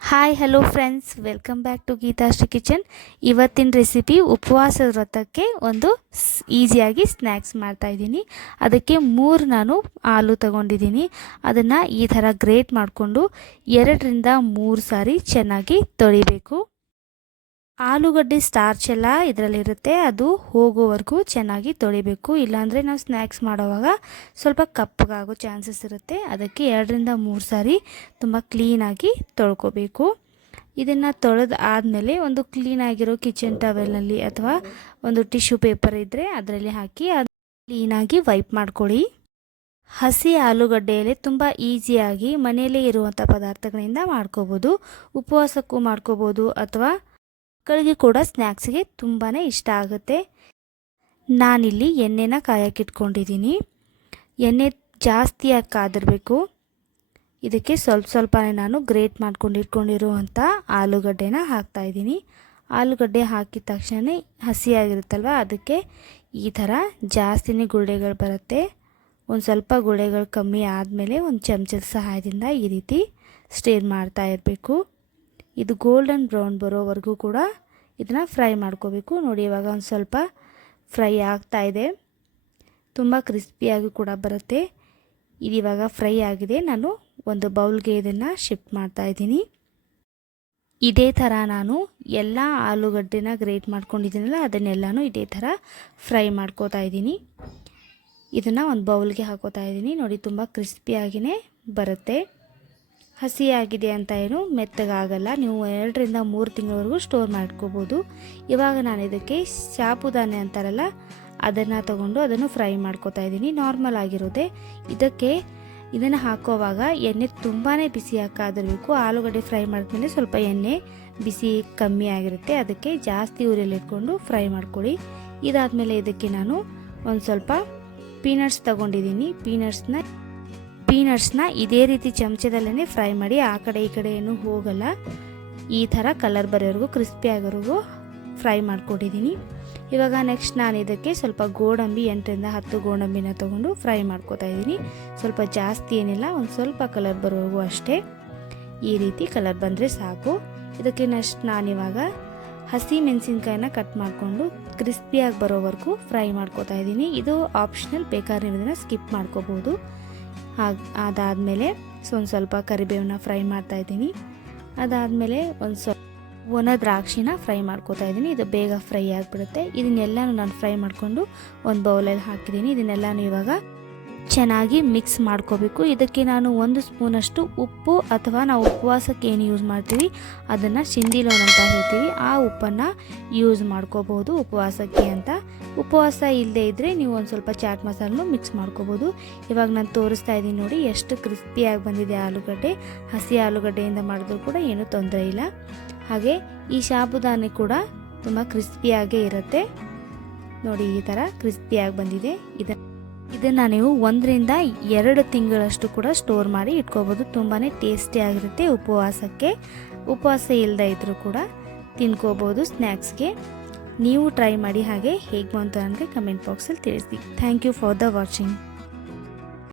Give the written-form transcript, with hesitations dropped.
Hi hello friends, welcome back to Geethashree kitchen. ಇವತ್ತಿನ recipe ಉಪವಾಸದ ವ್ರತಕ್ಕೆ ಒಂದು ಈಸಿಯಾಗಿ ಸ್ನ್ಯಾಕ್ಸ್ ಮಾಡ್ತಾಯಿದ್ದೀನಿ. ಅದಕ್ಕೆ ನಾನು ಆಲೂ ತಗೊಂಡಿದ್ದೀನಿ. ಅದನ್ನು ಈ ಥರ ಗ್ರೇಟ್ ಮಾಡಿಕೊಂಡು 2ರಿಂದ 3 ಸಾರಿ ಚೆನ್ನಾಗಿ ತೊಳಿಬೇಕು. ಆಲೂಗಡ್ಡೆ ಸ್ಟಾರ್ಚ್ ಎಲ್ಲ ಇದರಲ್ಲಿರುತ್ತೆ, ಅದು ಹೋಗೋವರೆಗೂ ಚೆನ್ನಾಗಿ ತೊಳಿಬೇಕು. ಇಲ್ಲಾಂದರೆ ನಾವು ಸ್ನ್ಯಾಕ್ಸ್ ಮಾಡೋವಾಗ ಸ್ವಲ್ಪ ಕಪ್ಪಗಾಗೋ ಚಾನ್ಸಸ್ ಇರುತ್ತೆ. ಅದಕ್ಕೆ 2ರಿಂದ 3 ಸಾರಿ ತುಂಬ ಕ್ಲೀನಾಗಿ ತೊಳ್ಕೊಬೇಕು. ಇದನ್ನು ತೊಳೆದು ಆದಮೇಲೆ ಒಂದು ಕ್ಲೀನಾಗಿರೋ ಕಿಚನ್ ಟವೆಲ್ನಲ್ಲಿ ಅಥವಾ ಒಂದು ಟಿಶ್ಯೂ ಪೇಪರ್ ಇದ್ದರೆ ಅದರಲ್ಲಿ ಹಾಕಿ ಅದು ಕ್ಲೀನಾಗಿ ವೈಪ್ ಮಾಡ್ಕೊಳ್ಳಿ. ಹಸಿ ಆಲೂಗಡ್ಡೆಯಲ್ಲಿ ತುಂಬ ಈಸಿಯಾಗಿ ಮನೆಯಲ್ಲೇ ಇರುವಂಥ ಪದಾರ್ಥಗಳಿಂದ ಮಾಡ್ಕೋಬೋದು. ಉಪವಾಸಕ್ಕೂ ಮಾಡ್ಕೋಬೋದು ಅಥವಾ ಮಕ್ಕಳಿಗೆ ಕೂಡ ಸ್ನ್ಯಾಕ್ಸಿಗೆ ತುಂಬಾ ಇಷ್ಟ ಆಗುತ್ತೆ. ನಾನಿಲ್ಲಿ ಎಣ್ಣೆನ ಕಾಯಕ್ಕಿಟ್ಕೊಂಡಿದ್ದೀನಿ. ಎಣ್ಣೆ ಜಾಸ್ತಿಯಾಗಿ ಕಾದಿರಬೇಕು. ಇದಕ್ಕೆ ಸ್ವಲ್ಪನೇ ನಾನು ಗ್ರೇಟ್ ಮಾಡ್ಕೊಂಡು ಇಟ್ಕೊಂಡಿರುವಂಥ ಆಲೂಗಡ್ಡೆನ ಹಾಕ್ತಾಯಿದ್ದೀನಿ. ಆಲೂಗಡ್ಡೆ ಹಾಕಿದ ತಕ್ಷಣ ಹಸಿಯಾಗಿರುತ್ತಲ್ವ, ಅದಕ್ಕೆ ಈ ಥರ ಜಾಸ್ತಿನೇ ಗುಳ್ಳೆಗಳು ಬರುತ್ತೆ. ಒಂದು ಸ್ವಲ್ಪ ಗುಳ್ಳೆಗಳು ಕಮ್ಮಿ ಆದಮೇಲೆ ಒಂದು ಚಮಚದ ಸಹಾಯದಿಂದ ಈ ರೀತಿ ಸ್ಟೇರ್ ಮಾಡ್ತಾ ಇರಬೇಕು. ಇದು ಗೋಲ್ಡನ್ ಬ್ರೌನ್ ಬರೋವರೆಗೂ ಕೂಡ ಇದನ್ನು ಫ್ರೈ ಮಾಡ್ಕೋಬೇಕು. ನೋಡಿ, ಇವಾಗ ಒಂದು ಸ್ವಲ್ಪ ಫ್ರೈ ಆಗ್ತಾಯಿದೆ. ತುಂಬ ಕ್ರಿಸ್ಪಿಯಾಗಿ ಕೂಡ ಬರುತ್ತೆ. ಇದು ಇವಾಗ ಫ್ರೈ ಆಗಿದೆ. ನಾನು ಒಂದು ಬೌಲ್ಗೆ ಇದನ್ನು ಶಿಫ್ಟ್ ಮಾಡ್ತಾಯಿದ್ದೀನಿ. ಇದೇ ಥರ ನಾನು ಎಲ್ಲ ಆಲೂಗಡ್ಡೆನ ಗ್ರೇಟ್ ಮಾಡ್ಕೊಂಡಿದ್ದೀನಲ್ಲ, ಅದನ್ನೆಲ್ಲನೂ ಇದೇ ಥರ ಫ್ರೈ ಮಾಡ್ಕೋತಾ ಇದ್ದೀನಿ. ಇದನ್ನು ಒಂದು ಬೌಲ್ಗೆ ಹಾಕೋತಾ ಇದ್ದೀನಿ. ನೋಡಿ, ತುಂಬ ಕ್ರಿಸ್ಪಿಯಾಗಿಯೇ ಬರುತ್ತೆ. ಹಸಿಯಾಗಿದೆ ಅಂತ ಏನು ಮೆತ್ತಗಾಗಲ್ಲ. ನೀವು 2ರಿಂದ 3 ತಿಂಗಳವರೆಗೂ ಸ್ಟೋರ್ ಮಾಡ್ಕೋಬೋದು. ಇವಾಗ ನಾನು ಇದಕ್ಕೆ ಸಾಬುದಾನೆ ಅಂತಾರಲ್ಲ, ಅದನ್ನು ತಗೊಂಡು ಅದನ್ನು ಫ್ರೈ ಮಾಡ್ಕೋತಾ ಇದ್ದೀನಿ. ನಾರ್ಮಲ್ ಆಗಿರೋದೆ. ಇದನ್ನು ಹಾಕೋವಾಗ ಎಣ್ಣೆ ತುಂಬಾ ಬಿಸಿ ಹಾಕಾದಿರಬೇಕು. ಆಲೂಗಡ್ಡೆ ಫ್ರೈ ಮಾಡಿದ್ಮೇಲೆ ಸ್ವಲ್ಪ ಎಣ್ಣೆ ಬಿಸಿ ಕಮ್ಮಿ ಆಗಿರುತ್ತೆ. ಅದಕ್ಕೆ ಜಾಸ್ತಿ ಉರಿಯಲ್ಲಿ ಇಟ್ಕೊಂಡು ಫ್ರೈ ಮಾಡ್ಕೊಳ್ಳಿ. ಇದಾದಮೇಲೆ ಇದಕ್ಕೆ ನಾನು ಒಂದು ಸ್ವಲ್ಪ ಪೀನಟ್ಸ್ ತಗೊಂಡಿದ್ದೀನಿ. ಪೀನಟ್ಸ್ನ ಇದೇ ರೀತಿ ಚಮಚದಲ್ಲೇ ಫ್ರೈ ಮಾಡಿ, ಆ ಕಡೆ ಈ ಕಡೆ ಏನೂ ಹೋಗಲ್ಲ. ಈ ಥರ ಕಲರ್ ಬರೋವರೆಗೂ ಕ್ರಿಸ್ಪಿ ಆಗೋವರೆಗೂ ಫ್ರೈ ಮಾಡ್ಕೊಂಡಿದ್ದೀನಿ. ಇವಾಗ ನೆಕ್ಸ್ಟ್ ನಾನು ಇದಕ್ಕೆ ಸ್ವಲ್ಪ ಗೋಡಂಬಿ 8ರಿಂದ 10 ಗೋಡಂಬಿನ ತೊಗೊಂಡು ಫ್ರೈ ಮಾಡ್ಕೋತಾ ಇದ್ದೀನಿ. ಸ್ವಲ್ಪ ಜಾಸ್ತಿ ಏನಿಲ್ಲ, ಒಂದು ಸ್ವಲ್ಪ ಕಲರ್ ಬರೋವರೆಗೂ ಅಷ್ಟೇ. ಈ ರೀತಿ ಕಲರ್ ಬಂದರೆ ಸಾಕು. ಇದಕ್ಕೆ ನೆಕ್ಸ್ಟ್ ನಾನಿವಾಗ ಹಸಿ ಮೆಣಸಿನ್ಕಾಯಿನ ಕಟ್ ಮಾಡಿಕೊಂಡು ಕ್ರಿಸ್ಪಿಯಾಗಿ ಬರೋವರೆಗೂ ಫ್ರೈ ಮಾಡ್ಕೋತಾ ಇದ್ದೀನಿ. ಇದು ಆಪ್ಷನಲ್, ಬೇಕಾದ್ರೆ ಇದನ್ನು ಸ್ಕಿಪ್ ಮಾಡ್ಕೋಬೋದು. ಅದಾದಮೇಲೆ ಒಂದು ಸ್ವಲ್ಪ ಕರಿಬೇವನ್ನ ಫ್ರೈ ಮಾಡ್ತಾಯಿದ್ದೀನಿ. ಅದಾದಮೇಲೆ ಒಂದು ಸ್ವಲ್ಪ ಒಣ ದ್ರಾಕ್ಷಿನ ಫ್ರೈ ಮಾಡ್ಕೋತಾ ಇದ್ದೀನಿ. ಇದು ಬೇಗ ಫ್ರೈ ಆಗಿಬಿಡುತ್ತೆ. ಇದನ್ನೆಲ್ಲನೂ ನಾನು ಫ್ರೈ ಮಾಡಿಕೊಂಡು ಒಂದು ಬೌಲಲ್ಲಿ ಹಾಕಿದ್ದೀನಿ. ಇದನ್ನೆಲ್ಲನೂ ಇವಾಗ ಚೆನ್ನಾಗಿ ಮಿಕ್ಸ್ ಮಾಡ್ಕೋಬೇಕು. ಇದಕ್ಕೆ ನಾನು 1 ಸ್ಪೂನಷ್ಟು ಉಪ್ಪು, ಅಥವಾ ನಾವು ಉಪವಾಸಕ್ಕೆ ಏನು ಯೂಸ್ ಮಾಡ್ತೀವಿ ಅದನ್ನು ಸಿಂಧಿಲೋನ್ ಅಂತ ಹೇಳ್ತೀವಿ, ಆ ಉಪ್ಪನ್ನು ಯೂಸ್ ಮಾಡ್ಕೋಬೋದು ಉಪವಾಸಕ್ಕೆ ಅಂತ. ಉಪವಾಸ ಇಲ್ಲದೆ ಇದ್ದರೆ ನೀವು ಒಂದು ಸ್ವಲ್ಪ ಚಾಟ್ ಮಸಾಲೂ ಮಿಕ್ಸ್ ಮಾಡ್ಕೋಬೋದು. ಇವಾಗ ನಾನು ತೋರಿಸ್ತಾ ಇದ್ದೀನಿ ನೋಡಿ, ಎಷ್ಟು ಕ್ರಿಸ್ಪಿಯಾಗಿ ಬಂದಿದೆ ಆಲೂಗಡ್ಡೆ. ಹಸಿ ಆಲೂಗಡ್ಡೆಯಿಂದ ಮಾಡಿದ್ರೂ ಕೂಡ ಏನೂ ತೊಂದರೆ ಇಲ್ಲ. ಹಾಗೆ ಈ ಸಾಬುದಾನೆ ಕೂಡ ತುಂಬ ಕ್ರಿಸ್ಪಿಯಾಗೇ ಇರುತ್ತೆ. ನೋಡಿ, ಈ ಥರ ಕ್ರಿಸ್ಪಿಯಾಗಿ ಬಂದಿದೆ. ಇದನ್ನು ನೀವು 1ರಿಂದ 2 ತಿಂಗಳಷ್ಟು ಕೂಡ ಸ್ಟೋರ್ ಮಾಡಿ ಇಟ್ಕೋಬೋದು. ತುಂಬಾ ಟೇಸ್ಟಿಯಾಗಿರುತ್ತೆ. ಉಪವಾಸ ಇಲ್ಲದೆ ಇದ್ದರೂ ಕೂಡ ತಿನ್ಕೋಬೋದು ಸ್ನ್ಯಾಕ್ಸ್ಗೆ. ನೀವು ಟ್ರೈ ಮಾಡಿ. ಹಾಗೆ ಹೇಗೆ ಬಂತು ನನಗೆ ಕಮೆಂಟ್ ಬಾಕ್ಸಲ್ಲಿ ತಿಳಿಸಿ. Thank you for the watching.